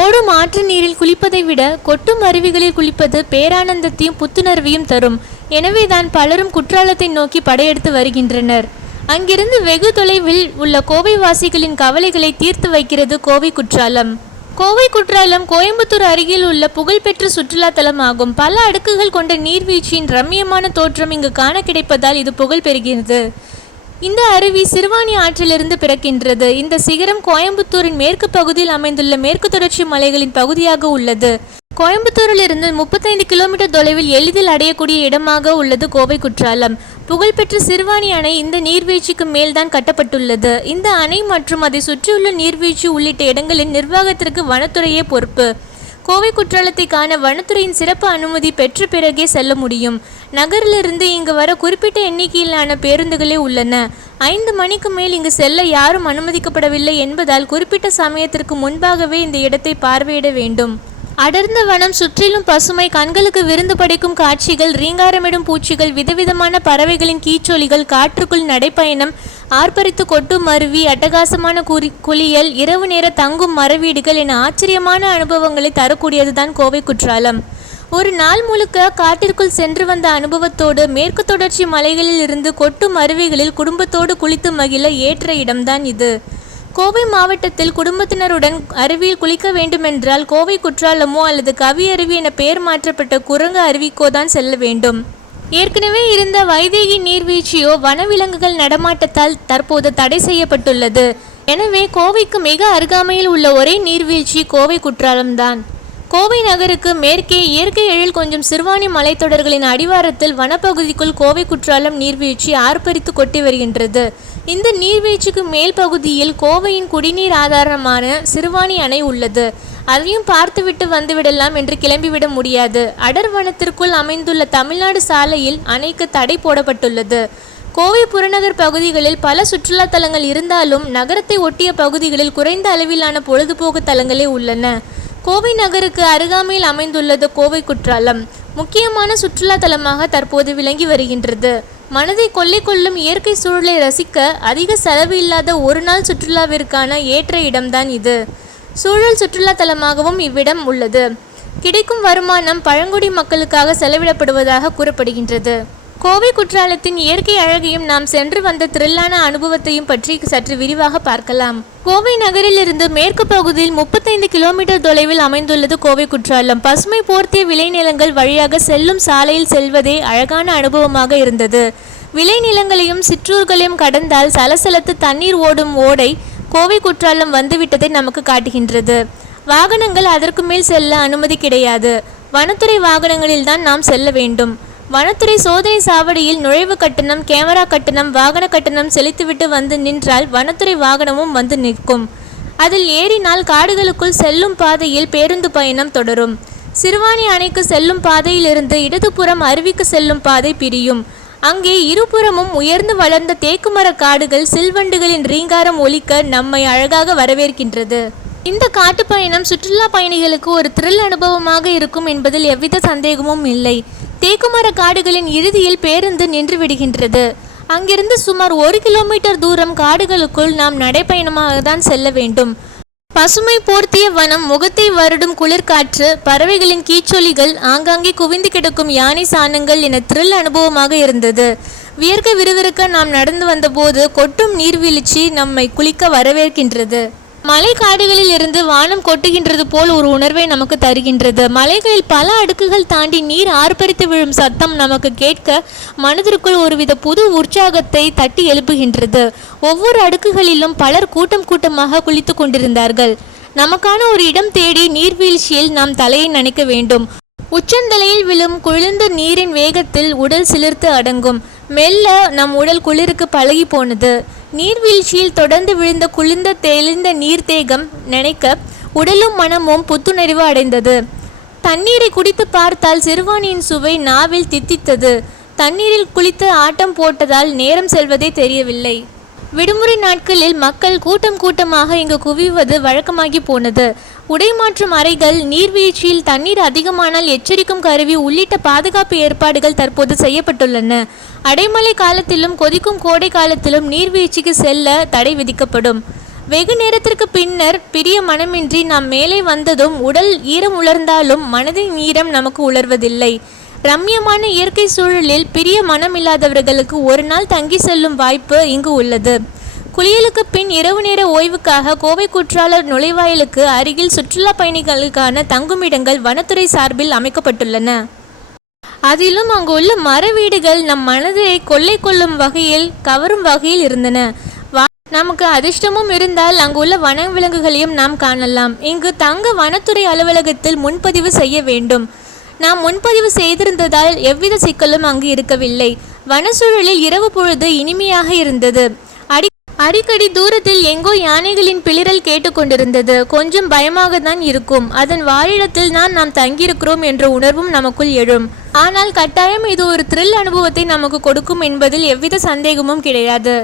ஓடும் ஆற்று நீரில் குளிப்பதை விட கொட்டும் அருவிகளில் குளிப்பது பேரானந்தத்தையும் புத்துணர்வையும் தரும். எனவேதான் பலரும் குற்றாலத்தை நோக்கி படையெடுத்து வருகின்றனர். அங்கிருந்து வெகு தொலைவில் உள்ள கோவை வாசிகளின் கவலைகளை தீர்த்து வைக்கிறது கோவை குற்றாலம். கோவை குற்றாலம் கோயம்புத்தூர் அருகில் உள்ள புகழ்பெற்ற சுற்றுலா தலம் ஆகும். பல அடுக்குகள் கொண்ட நீர்வீழ்ச்சியின் ரம்மியமான தோற்றம் இங்கு காண கிடைப்பதால் இது புகழ் பெறுகிறது. இந்த அருவி சிறுவாணி ஆற்றிலிருந்து பிறக்கின்றது. இந்த சிகரம் கோயம்புத்தூரின் மேற்கு பகுதியில் அமைந்துள்ள மேற்கு தொடர்ச்சி மலைகளின் பகுதியாக உள்ளது. கோயம்புத்தூரிலிருந்து 35 கிலோமீட்டர் தொலைவில் எளிதில் அடையக்கூடிய இடமாக உள்ளது கோவை குற்றாலம். புகழ்பெற்ற சிறுவாணி அணை இந்த நீர்வீழ்ச்சிக்கு மேல்தான் கட்டப்பட்டுள்ளது. இந்த அணை மற்றும் அதை சுற்றியுள்ள நீர்வீழ்ச்சி உள்ளிட்ட இடங்களின் நிர்வாகத்திற்கு வனத்துறையே பொறுப்பு. கோவை குற்றாலத்தை காண வனத்துறையின் சிறப்பு அனுமதி பெற்ற பிறகே செல்ல முடியும். நகரிலிருந்து இங்கு வர குறிப்பிட்ட எண்ணிக்கையிலான பேருந்துகளே உள்ளன. 5 மணிக்கு மேல் இங்கு செல்ல யாரும் அனுமதிக்கப்படவில்லை என்பதால் குறிப்பிட்ட சமயத்திற்கு முன்பாகவே இந்த இடத்தை பார்வையிட வேண்டும். அடர்ந்த வனம், சுற்றிலும் பசுமை, கண்களுக்கு விருந்து படைக்கும் காட்சிகள், ரீங்காரமிடும் பூச்சிகள், விதவிதமான பறவைகளின் கீச்சொலிகள், காற்றுக்குள் நடைப்பயணம், ஆர்ப்பரித்து கொட்டும் அருவி, அட்டகாசமான குளியல், இரவு நேர தங்கும் மரவீடுகள் என ஆச்சரியமான அனுபவங்களை தரக்கூடியதுதான் கோவை குற்றாலம். ஒரு நாள் முழுக்க காட்டிற்குள் சென்று வந்த அனுபவத்தோடு மேற்கு தொடர்ச்சி மலைகளில் இருந்து கொட்டும் அருவிகளில் குடும்பத்தோடு குளித்து மகிழ ஏற்ற இடம்தான் இது. கோவை மாவட்டத்தில் குடும்பத்தினருடன் அருவியில் குளிக்க வேண்டுமென்றால் கோவை குற்றாலமோ அல்லது கவி அருவி என பெயர் மாற்றப்பட்ட குரங்கு அருவிக்கோ தான் செல்ல வேண்டும். ஏற்கனவே இருந்த வைதேகி நீர்வீழ்ச்சியோ வனவிலங்குகள் நடமாட்டத்தால் தற்போது தடை செய்யப்பட்டுள்ளது. எனவே கோவைக்கு மிக அருகாமையில் உள்ள ஒரே நீர்வீழ்ச்சி கோவை குற்றாலம்தான். கோவை நகருக்கு மேற்கே இயற்கை எழில் கொஞ்சம் சிறுவாணி மலைத்தொடர்களின் அடிவாரத்தில் வனப்பகுதிக்குள் கோவை குற்றாலம் நீர்வீழ்ச்சி ஆர்ப்பரித்து கொட்டி வருகின்றது. இந்த நீர்வீழ்ச்சிக்கு மேல் பகுதியில் கோவையின் குடிநீர் ஆதாரமான சிறுவாணி அணை உள்ளது. அதையும் பார்த்துவிட்டு வந்துவிடலாம் என்று கிளம்பிவிட முடியாது. அடர் வனத்திற்குள் அமைந்துள்ள தமிழ்நாடு சாலையில் அணைக்கு தடை போடப்பட்டுள்ளது. கோவை புறநகர் பகுதிகளில் பல சுற்றுலா தலங்கள் இருந்தாலும் நகரத்தை ஒட்டிய பகுதிகளில் குறைந்த அளவிலான பொழுதுபோக்கு தலங்களே உள்ளன. கோவை நகருக்கு அருகாமையில் அமைந்துள்ளது கோவை குற்றாலம் முக்கியமான சுற்றுலா தலமாக தற்போது விளங்கி வருகின்றது. மனதை கொள்ளை கொள்ளும் இயற்கை சூழலை ரசிக்க அதிக செலவு இல்லாத ஒரு நாள் சுற்றுலாவிற்கான ஏற்ற இடம்தான் இது. சூழல் சுற்றுலா தலமாகவும் இவ்விடம் உள்ளது. கிடைக்கும் வருமானம் பழங்குடி மக்களுக்காக செலவிடப்படுவதாக கூறப்படுகின்றது. கோவை குற்றாலத்தின் இயற்கை அழகையும் நாம் சென்று வந்த த்ரில்லான அனுபவத்தையும் பற்றி சற்று விரிவாக பார்க்கலாம். கோவை நகரிலிருந்து மேற்கு பகுதியில் 35 கிலோமீட்டர் தொலைவில் அமைந்துள்ளது கோவை குற்றாலம். பசுமை போர்த்திய விளைநிலங்கள் வழியாக செல்லும் சாலையில் செல்வதே அழகான அனுபவமாக இருந்தது. விளைநிலங்களையும் சிற்றூர்களையும் கடந்தால் சலசலத்து தண்ணீர் ஓடும் ஓடை கோவை குற்றாலம் வந்துவிட்டதை நமக்கு காட்டுகின்றது. வாகனங்கள் அதற்கு மேல் செல்ல அனுமதி கிடையாது. வனத்துறை வாகனங்களில் தான் நாம் செல்ல வேண்டும். வனத்துறை சோதனை சாவடியில் நுழைவு கட்டணம், கேமரா கட்டணம், வாகன கட்டணம் செலுத்திவிட்டு வந்து நின்றால் வனத்துறை வாகனமும் வந்து நிற்கும். அதில் ஏறினால் காடுகளுக்குள் செல்லும் பாதையில் பேருந்து பயணம் தொடரும். சிறுவாணி அணைக்கு செல்லும் பாதையிலிருந்து இடதுபுறம் அருவிக்கு செல்லும் பாதை பிரியும். அங்கே இருபுறமும் உயர்ந்து வளர்ந்த தேக்குமர காடுகள் சில்வண்டுகளின் ரீங்காரம் ஒலிக்க நம்மை அழகாக வரவேற்கின்றது. இந்த காட்டு பயணம் சுற்றுலா பயணிகளுக்கு ஒரு த்ரில் அனுபவமாக இருக்கும் என்பதில் எவ்வித சந்தேகமும் இல்லை. தேக்குமர காடுகளின் இறுதியில் பேருந்து நின்று விடுகின்றது. அங்கிருந்து சுமார் 1 கிலோமீட்டர் தூரம் காடுகளுக்குள் நாம் நடைப்பயணமாக தான் செல்ல வேண்டும். பசுமை போர்த்திய வனம், முகத்தை வருடும் குளிர்காற்று, பறவைகளின் கீச்சொலிகள், ஆங்காங்கே குவிந்து கிடக்கும் யானை சாணங்கள் என த்ரில் அனுபவமாக இருந்தது. வியர்க்க விறுவிறுக்க நாம் நடந்து வந்தபோது கொட்டும் நீர்வீழ்ச்சி நம்மை குளிக்க வரவேற்கின்றது. மலை காடுகளில் இருந்து வானம் கொட்டுகின்றது போல் ஒரு உணர்வை நமக்கு தருகின்றது. மலைகளில் பல அடுக்குகள் தாண்டி நீர் ஆர்ப்பரித்து விழும் சத்தம் நமக்கு கேட்க மனதிற்குள் ஒருவித புது உற்சாகத்தை தட்டி எழுப்புகின்றது. ஒவ்வொரு அடுக்குகளிலும் பலர் கூட்டம் கூட்டமாக குளித்து கொண்டிருந்தார்கள். நமக்கான ஒரு இடம் தேடி நீர்வீழ்ச்சியில் நாம் தலையை நனைக்க வேண்டும். உச்சந்தலையில் விழும் குளிர்ந்த நீரின் வேகத்தில் உடல் சிலிர்த்து அடங்கும். மெல்ல நம் உடல் குளிருக்கு பழகி போனது. நீர்வீழ்ச்சியில் தொடர்ந்து விழுந்த குளிர்ந்த தெளிந்த நீர்த்தேகம் நினைக்க உடலும் மனமும் புத்துணர்வு அடைந்தது. தண்ணீரை குடித்து பார்த்தால் சிறுவாணியின் சுவை நாவில் தித்தித்தது. தண்ணீரில் குளித்து ஆட்டம் போட்டதால் நேரம் செல்வதே தெரியவில்லை. விடுமுறை நாட்களில் மக்கள் கூட்டம் கூட்டமாக இங்கு குவிவது வழக்கமாகி போனது. உடைமாற்றும் அறைகள், நீர்வீழ்ச்சியில் தண்ணீர் அதிகமானால் எச்சரிக்கும் கருவி உள்ளிட்ட பாதுகாப்பு ஏற்பாடுகள் தற்போது செய்யப்பட்டுள்ளன. அடைமழை காலத்திலும் கொதிக்கும் கோடை காலத்திலும் நீர்வீழ்ச்சிக்கு செல்ல தடை விதிக்கப்படும். வெகு நேரத்திற்கு பின்னர் பிரிய மனமின்றி நாம் மேலே வந்ததும் உடல் ஈரம் உலர்ந்தாலும் மனதின் ஈரம் நமக்கு உலர்வதில்லை. ரம்யமான இயற்கை சூழலில் பிரிய மனமில்லாதவர்களுக்கு ஒரு நாள் தங்கி செல்லும் வாய்ப்பு இங்கு உள்ளது. குளியலுக்கு பின் இரவு நேர ஓய்வுக்காக கோவை குற்றால நுழைவாயிலுக்கு அருகில் சுற்றுலா பயணிகளுக்கான தங்குமிடங்கள் வனத்துறை சார்பில் அமைக்கப்பட்டுள்ளன. அதிலும் அங்கு உள்ள மர வீடுகள் நம் மனதை கொள்ளை கொள்ளும் வகையில் கவரும் வகையில் இருந்தன. நமக்கு அதிர்ஷ்டமும் இருந்தால் அங்கு உள்ள வன விலங்குகளையும் நாம் காணலாம். இங்கு தங்க வனத்துறை அலுவலகத்தில் முன்பதிவு செய்ய வேண்டும். நாம் முன்பதிவு செய்திருந்ததால் எவ்வித சிக்கலும் அங்கு இருக்கவில்லை. வனச்சூழலில் இரவு பொழுது இனிமையாக இருந்தது. அடிக்கடி தூரத்தில் எங்கோ யானைகளின் பிளிரல் கேட்டுக்கொண்டிருந்தது. கொஞ்சம் பயமாக தான் இருக்கும். அதன் வாழிடத்தில் தான் நாம் தங்கியிருக்கிறோம் என்ற உணர்வும் நமக்குள் எழும். ஆனால் கட்டாயம் இது ஒரு த்ரில் அனுபவத்தை நமக்கு கொடுக்கும் என்பதில் எவ்வித சந்தேகமும் கிடையாது.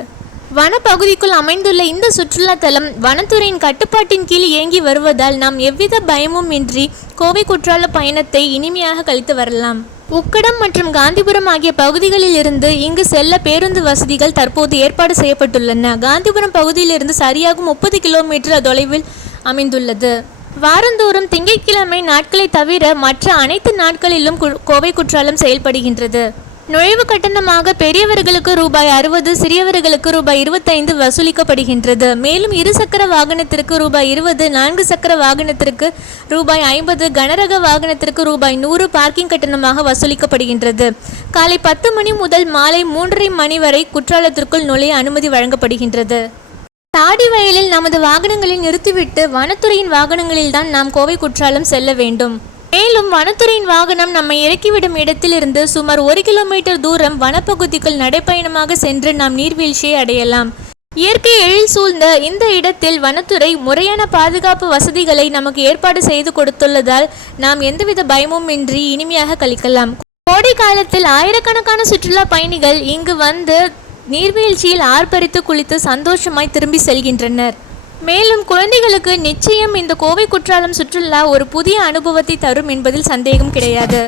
வனப்பகுதிக்குள் அமைந்துள்ள இந்த சுற்றுலா தலம் வனத்துறையின் கட்டுப்பாட்டின் கீழ் இயங்கி வருவதால் நாம் எவ்வித பயமும் இன்றி கோவை குற்றால பயணத்தை இனிமையாக கழித்து வரலாம். உக்கடம் மற்றும் காந்திபுரம் ஆகிய பகுதிகளில் இருந்து இங்கு செல்ல பேருந்து வசதிகள் தற்போது ஏற்பாடு செய்யப்பட்டுள்ளன. காந்திபுரம் பகுதியிலிருந்து சரியாக 30 கிலோமீட்டர் தொலைவில் அமைந்துள்ளது. வாரந்தோறும் திங்கட்கிழமை நாட்களை தவிர மற்ற அனைத்து நாட்களிலும் கோவை குற்றாலம் செயல்படுகின்றது. நுழைவு கட்டணமாக பெரியவர்களுக்கு ரூபாய் 60, சிறியவர்களுக்கு ரூபாய் 25 வசூலிக்கப்படுகின்றது. மேலும் 2 சக்கர வாகனத்திற்கு ரூபாய் 20, 4 சக்கர வாகனத்திற்கு ரூபாய் 50, கனரக வாகனத்திற்கு ரூபாய் 100 பார்க்கிங் கட்டணமாக வசூலிக்கப்படுகின்றது. காலை 10 மணி முதல் மாலை 3:30 மணி வரை குற்றாலத்திற்குள் நுழைய அனுமதி வழங்கப்படுகின்றது. தாடி வயலில் நமது வாகனங்களை நிறுத்திவிட்டு வனத்துறையின் வாகனங்களில்தான் நாம் கோவை குற்றாலம் செல்ல வேண்டும். மேலும் வனத்துறையின் வாகனம் நம்மை இறக்கிவிடும் இடத்திலிருந்து சுமார் 1 கிலோமீட்டர் தூரம் வனப்பகுதிக்குள் நடைப்பயணமாக சென்று நாம் நீர்வீழ்ச்சியை அடையலாம். இயற்கை எழில் சூழ்ந்த இந்த இடத்தில் வனத்துறை முறையான பாதுகாப்பு வசதிகளை நமக்கு ஏற்பாடு செய்து கொடுத்துள்ளதால் நாம் எந்தவித பயமும் இன்றி இனிமையாக கழிக்கலாம். கோடை காலத்தில் ஆயிரக்கணக்கான சுற்றுலா பயணிகள் இங்கு வந்து நீர்வீழ்ச்சியில் ஆர்ப்பரித்து குளித்து சந்தோஷமாய் திரும்பி செல்கின்றனர். மேலும் குழந்தைகளுக்கு நிச்சயம் இந்த கோவை குற்றாலம் சுற்றுலா ஒரு புதிய அனுபவத்தை தரும் என்பதில் சந்தேகம் கிடையாது.